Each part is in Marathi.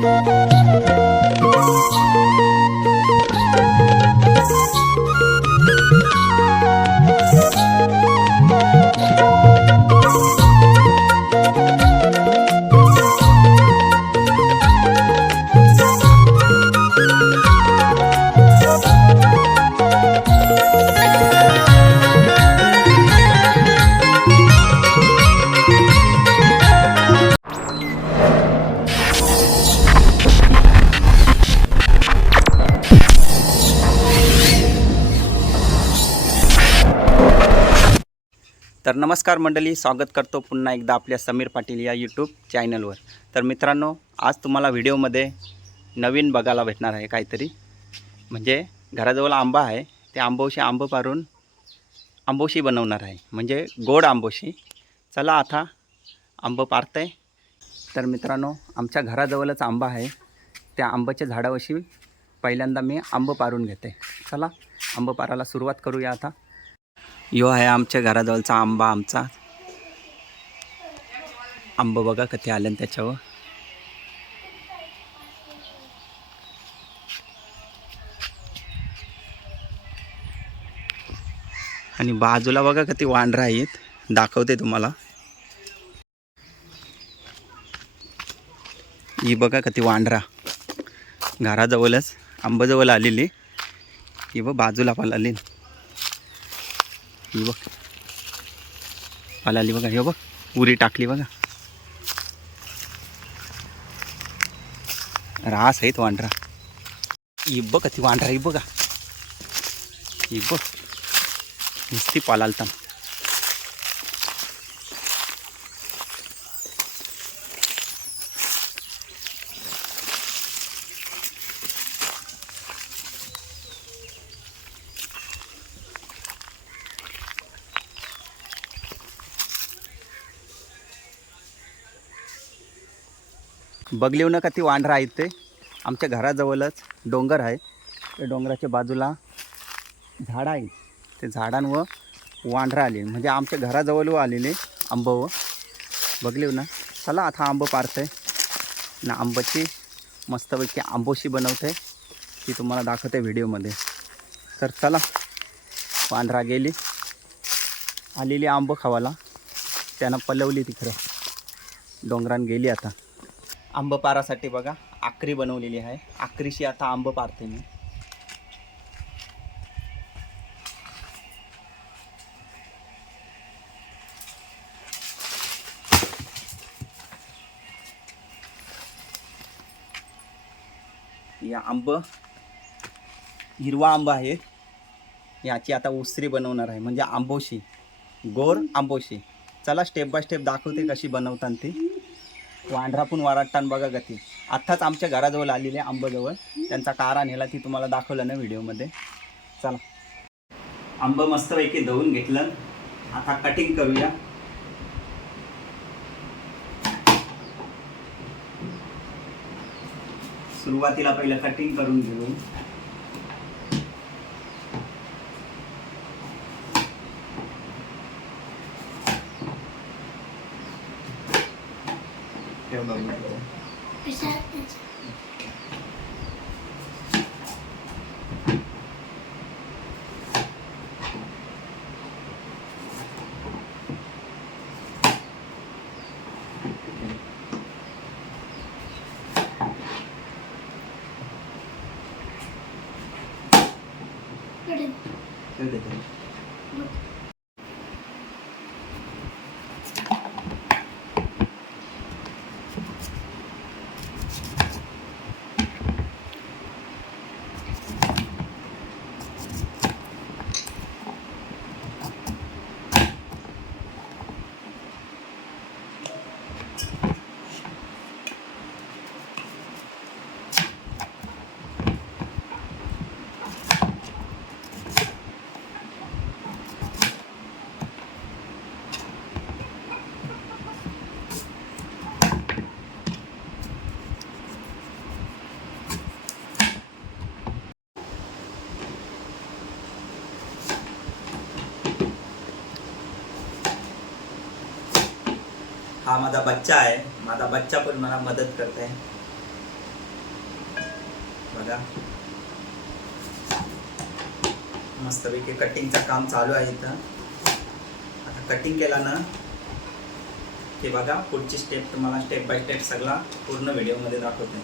Música तर नमस्कार मंडळी स्वागत करतो पुन्हा एकदा आपल्या समीर पाटील या यूट्यूब चॅनलवर तर मित्रांनो आज तुम्हाला व्हिडिओमध्ये नवीन बघायला भेटणार आहे काहीतरी. म्हणजे घराजवळ आंबा आहे ते आंबोशी आंब पारून आंबोशी बनवणार आहे. म्हणजे गोड आंबोशी. चला आता आंब पारतं आहे तर मित्रांनो आमच्या घराजवळच आंबा आहे. त्या आंब्याच्या झाडावशी पहिल्यांदा मी आंब पारून घेते. चला आंबं पारायला सुरुवात करूया आता. यो आहे आमच्या घराजवळचा आंबा आमचा. आंब बघा कधी आले त्याच्यावर. आणि बाजूला बघा कधी वांढरं आहेत. दाखवते तुम्हाला. ही बघा कधी वांढरा. घराजवळच आंबाजवळ आलेली. ही बघ बाजूला पण आलेली. ही बघ. आली बघा हे बघ. उरी टाकली बघा. रास आहेत वांढरा. ही बघा ती वांढरा ही बघा. ही बघ. नुसती पालालता बघलीव ना का ती वांढरा आहेत ते आमच्या घराजवळच डोंगर आहे. त्या डोंगराच्या बाजूला झाडं आहेत. ते झाडांवर वांढरा आले म्हणजे आमच्या घराजवळ आलेले आंब. व बघलीव ना. चला आता आंब पारतंय. ना आंबाची मस्तपैकी आंबोशी बनवते. ती तुम्हाला दाखवते व्हिडिओमध्ये. तर चला वांढरा गेली. आलेली आंब खावाला त्यानं पलवली तिकडं. डोंगरान गेली आता. आंब पारासाठी बघा आकरी बनवलेली आहे. आकरीशी आता आंब पारते मी. या आंब हिरवा आंबा आहे. याची आता उसरी बनवणार आहे. म्हणजे आंबोशी गोर आंबोशी. चला स्टेप बाय स्टेप दाखवते कशी बनवतात ती. वांढरा पण वाराटतान बघा गती. आत्ताच आमच्या घराजवळ आलेले आंबाजवळ. त्यांचा कारा नेला ती तुम्हाला दाखवलं ना व्हिडिओमध्ये. चला. आंब मस्तपैकी धुवून घेतलं. आता कटिंग करूया. सुरुवातीला पहिलं कटिंग करून घेऊ. Öyle demek. हा माझा बच्चा आहे. माझा बच्चा पण मला मदत करते बघा. मस्तपैकी कटिंगचं काम चालू आहे इथं. आता कटिंग केला ना की बघा पुढची स्टेप तुम्हाला स्टेप बाय स्टेप सगळा पूर्ण व्हिडिओमध्ये दाखवते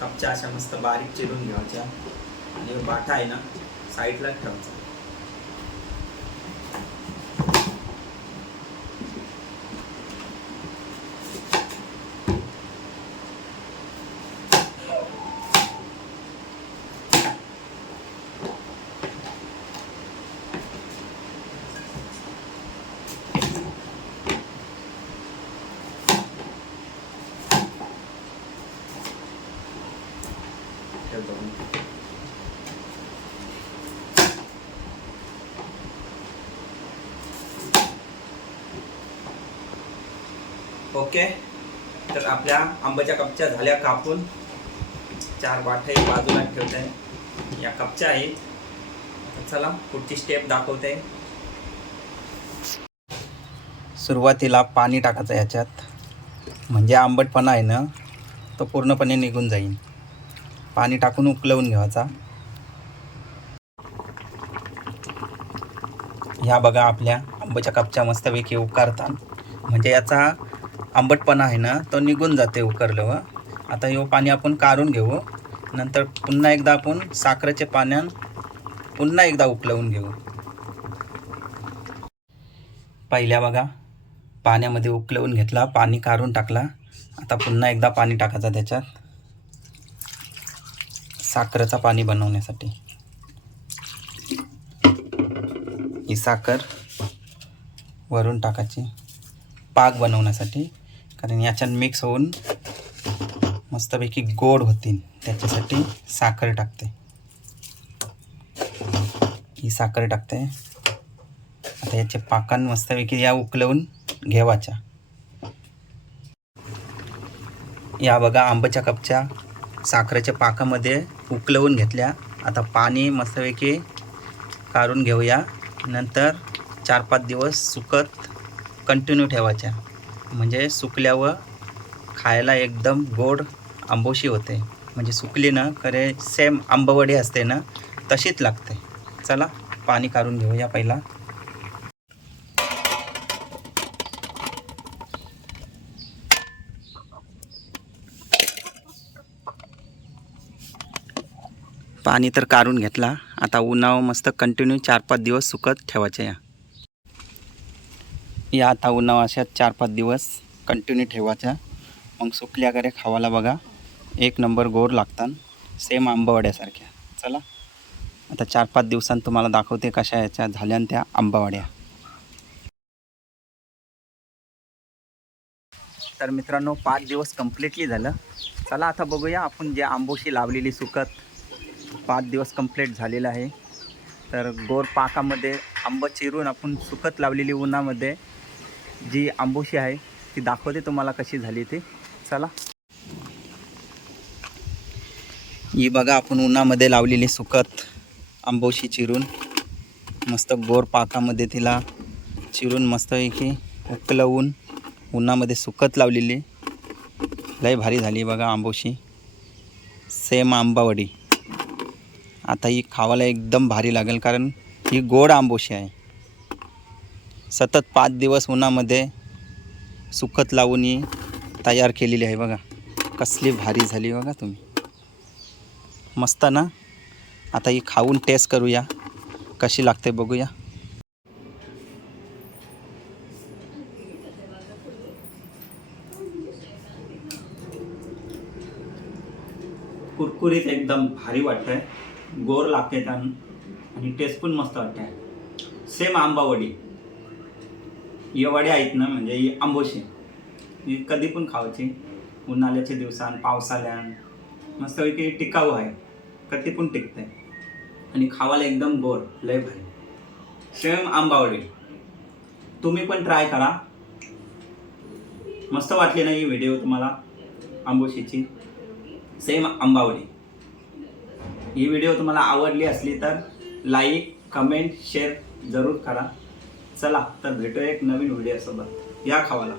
कपच्या अशा मस्त बारीक चिरून घ्यायच्या. आणि बाटा आहे ना साईडलाच ठेवायचा ठेवतो मी. ओके? तर आपल्या आंब्याच्या कपच्या झाल्या कापून. चार वाटे बाजूला ठेवत. आहे या कपच्या आहेत. चला पुढची स्टेप दाखवते. सुरुवातीला पाणी टाकायचं याच्यात म्हणजे आंबटपणा आहे ना तो पूर्णपणे निघून जाईल पाणी टाकून उकलवून घ्यायचा. ह्या बघा आपल्या आंब्याच्या कपच्या मस्तपैकी उकारतात. म्हणजे याचा आंबटपणा आहे ना तो निघून जाते उकरल्यावर आता हे पाणी आपण काढून घेऊ. नंतर पुन्हा एकदा आपण साखरेच्या पाण्यात पुन्हा एकदा उकलवून घेऊ. पहिल्या बघा पाण्यामध्ये उकलवून घेतला पाणी काढून टाकला. आता पुन्हा एकदा पाणी टाकायचं त्याच्यात. साखरेचं पाणी बनवण्यासाठी. ही साखर वरून टाकायची. पाक बनवण्यासाठी. कारण याच्यात मिक्स होऊन मस्तपैकी गोड होतील. त्याच्यासाठी साखर टाकते. ही साखर टाकते. आता याचे पाकान मस्तपैकी या उकलवून घेवाच्या. या बघा आंब्याच्या कपच्या साखरेच्या पाकामध्ये उकलवून घेतल्या. आता पाणी मस्तपैकी काढून घेऊया. नंतर चार पाच दिवस सुकत कंटिन्यू ठेवायच्या. म्हणजे सुकल्यावर खायला एकदम गोड आंबोशी होते. म्हणजे सुकली ना खरे सेम आंबवडी असते ना तशीच लागते. चला पाणी काढून घेऊया पहिला. पाणी तर काढून घेतला. आता उन्हावर मस्त कंटिन्यू चार पाच दिवस सुकत ठेवायचे या. या आता उन्हावा अशा चार पाच दिवस कंटिन्यू ठेवायच्या मग सुकल्याकडे खावाला बघा. एक नंबर गोड लागतात. सेम आंबावड्यासारख्या. चला. आता चार पाच दिवसांत तुम्हाला दाखवते कशा याच्या झाल्या त्या आंबावड्या. तर मित्रांनो पाच दिवस कम्प्लिटली झालं. चला आता बघूया आपण जे आंबोशी लावलेली सुकत. पाच दिवस कंप्लीट झालेलं आहे. तर गोर पाकामध्ये आंबं चिरून आपण सुकत लावलेली उन्हामध्ये जी आंबोशी आहे ती दाखवते तुम्हाला कशी झाली ती. चला. ही बघा आपण उन्हामध्ये लावलेली सुकत आंबोशी चिरून. मस्त गोर पाकामध्ये तिला चिरून मस्तपैकी उकलवून उन्हामध्ये सुकत लावलेली. लय भारी झाली बघा आंबोशी. सेम आंबावडी. आता ही खावायला एकदम भारी लागेल कारण ही गोड आंबोशी आहे. सतत पाच दिवस उन्हामध्ये सुखत लावून ही तयार केलेली आहे बघा. कसली भारी झाली बघा तुम्ही. मस्त ना? आता ही खाऊन टेस्ट करूया. कशी लागते बघूया. कुरकुरीत एकदम भारी वाटतंय. गोर लागते आणि टेस्ट पण मस्त वाटते सेम आंबावडी. येवाडे आहेत ना म्हणजे ही आंबोशी. ही कधी पण खावायची उन्हाळ्याच्या दिवसान पावसाळ्यान मस्तपैकी टिकाऊ आहे. कधी पण टिकते आणि खावायला एकदम गोड लय भारी. सेम आंबावडी. तुम्ही पण ट्राय करा. मस्त वाटली ना ही व्हिडिओ तुम्हाला आंबोशीची. सेम आंबावडी. ही व्हिडिओ तुम्हाला आवडली असली तर लाईक कमेंट शेअर जरूर करा. चला तर भेटूया एक नवीन व्हिडिओसोबत. या खावाला.